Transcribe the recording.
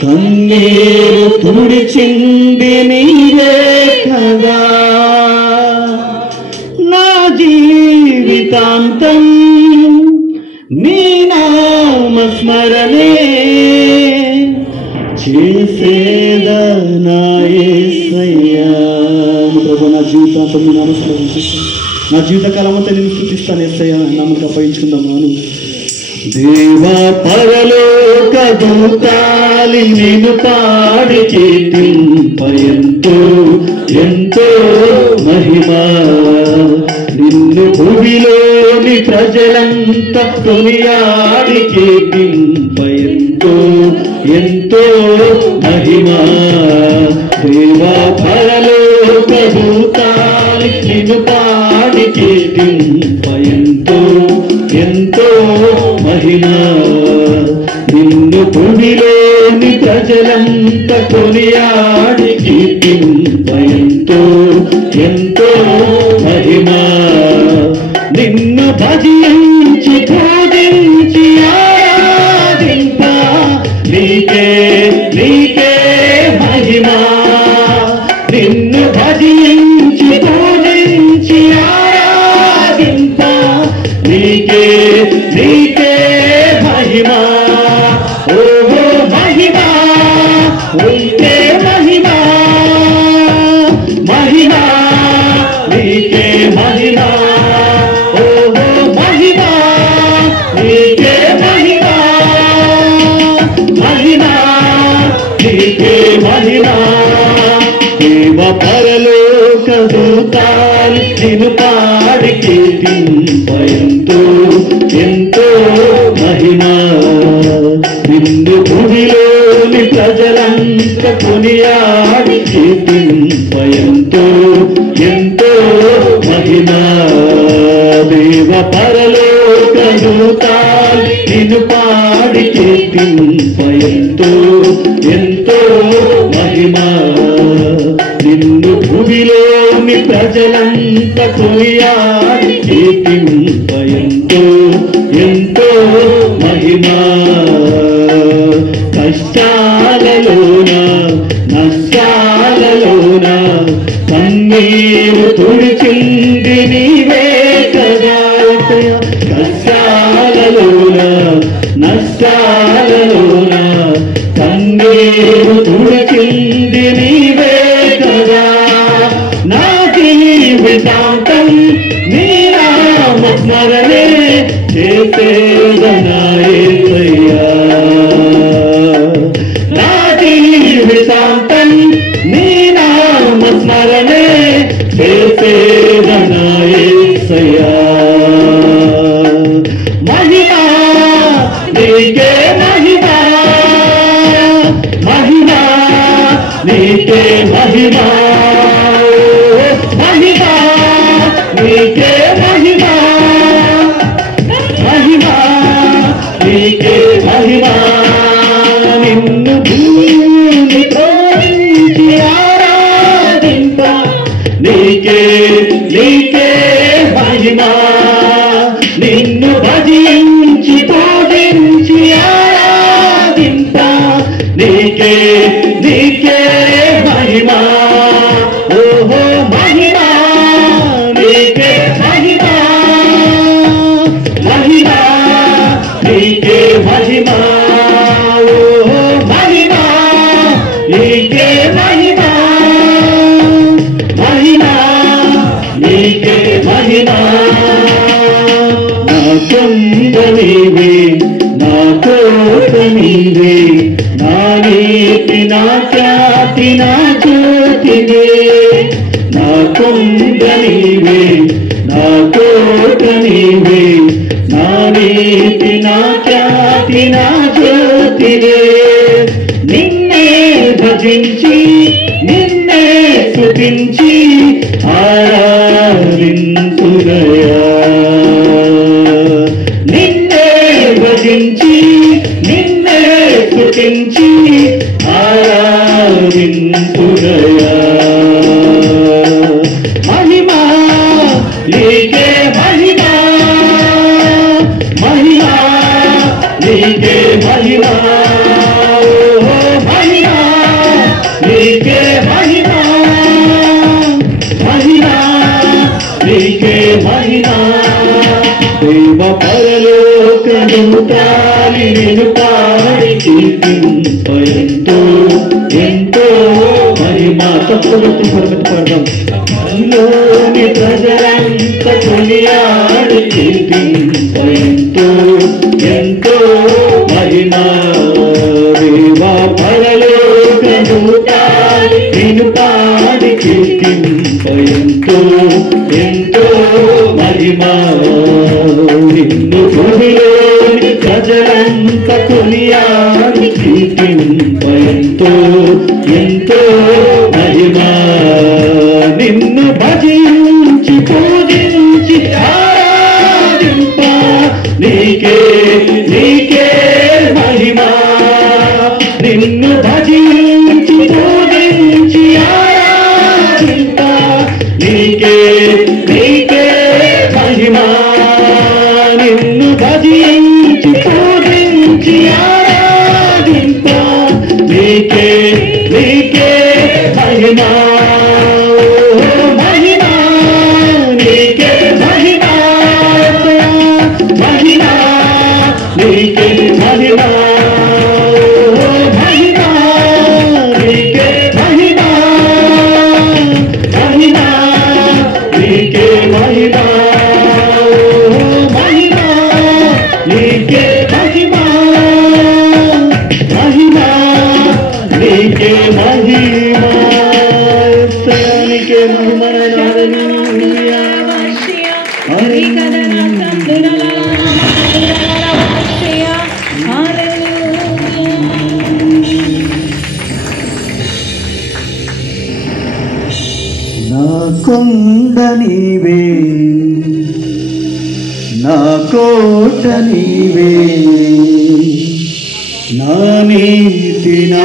కన్నీరు తుడిచింది నీవే కదా. నా జీవితాంతం నీ నామస్మరణే చేసేదా నా యేసయ్యా. ప్రభు, నా జీవితాంతం నీ నామస్మరణ చేస్తాను. నా జీవితకాలం అంతా నేను స్తుతిస్తాను యేసయ్యా. నామకు అప్పగించుకుందామాను. దేవా పరలోక దూతాలి నిన్ను పాడి కీర్తింప ఎంతో ఎంతో మహిమా. నిన్ను భూమిలోని ప్రజలంతా కొనియాడి కీర్తింప ఎంతో ఎంతో మహిమా. దేవా పరలోక దూతాలి నిన్ను పాడి కీర్తింప ఎంతో ఎంతో మహిమా. నిన్ను భూమిలోని ప్రజలంతా కొనియాడి కీర్తింప ఎంతో ఎంతో మహిమా. నిన్ను భజించి పూజించి ఆరాధింప నీకే నీకే మహిమా. నిన్ను భజించి పూజించి ఆరాధింప నీకే నీకే మహిమా. ఓహో మహిమా, నీకే మహిమా, మహిమా నీకే మహిమా. ఓహో మహిమా, నీకే మహిమా, మహిమా నీకే మహిమా. దేవ పరలోక దూతాలి నిన్ను పాడి కీర్తింప ఎంతో ఎంతో మహిమా. నిన్ను భూమిలోని ప్రజలంతా కొనియాడి కీర్తింప ఎంతో ఎంతో మహిమా. దేవ పరలోక దూతాలి నిన్ను పాడి కీర్తింప ఎంతో ఎంతో మహిమా. నిన్ను భూమిలోని ప్రజలంతా కొనియాడి కీర్తింప ఎంతో ఎంతో మహిమా. కష్టాలలోన నష్టాలలోన కన్నీరు తుడిచింది నీవే కదా. కష్టాలలోన నష్టాలలోన కన్నీరు తుడిచింది నీవే కదా. నా జీవితాంతం నీ నామస్మరణే చేసేదా నా యేసయ్యా. నా జీవితాంతం నీ నామస్మరణే చేసేదా నా యేసయ్యా. మహిమా నీకే మహిమా, మహిమా నీకే మహిమా. మహిమా నీకే మహిమా, మహిమా నీకే మహిమా. నిన్ను భూమి ప్రేమించి ఆరాధింప నీకే నీకే మహిమా. నిన్ను భజించి పూజించి ఆరాధింప నీకే నీకే మహిమా. ఓహో మహిమా, నీకే మహిమా, మహిమా నీకే మహిమా. ఓహో మహిమా, నీకే మహిమా, మహిమా నీకే మహిమా. నా కొండ నీవే, నా కోట నీవే, నా నీతి నా ఖ్యాతి నా జ్యోతివే. నా కొండ నీవే, నా కోట నీవే, నా నీతి నా ఖ్యాతి నా జ్యోతివే. నిన్నే భజించి నిన్నే స్తుతించి ఆరాధింతురయా. నిన్నే భజించి నిన్నే స్తుతించి ఆరాధింతురయా. మహిమా నీకే మహిమా, మహిమా నీకే మహిమా మహిమా నీకే మహిమా మహిమా నీకే మహిమా దైవ పరలోకము తాలి నిన్ను పాడి కీర్తింపయంతో ఎంతో మహిమా తప్పులతో పడదాం లోని ప్రజలంత కొనియాడి కీర్తింపయంతో ఎంతో మహిమా దేవా పరలోకము తాలి నిన్ను పాడి కీర్తింపయంతో ఎంతో మహిమా నిన్ను భూమిలోని ప్రజలంత కొనియాడి కీర్తింపయంతో ఎంతో మహిమా నిన్ను భజించి పూజించి ఆరాధింప నీకే నీకే మహిమా నిన్ను భజించి పూజించి ఆరాధింప నీకే నీకే మహిమా నిన్ను భజించి పూజించి ఆరాధింప నీకే నీకే మహిమా మహిమా నీకే మహిమా మహిమా నీకే మహిమా మహిమా నీకే మహిమా మహిమా నీకే మహిమా మహిమా నీకే మహిమా మహిమా నీకే మహిమా నీకే నా కొండ నీవే నా కోట నీవే నా నీతి నా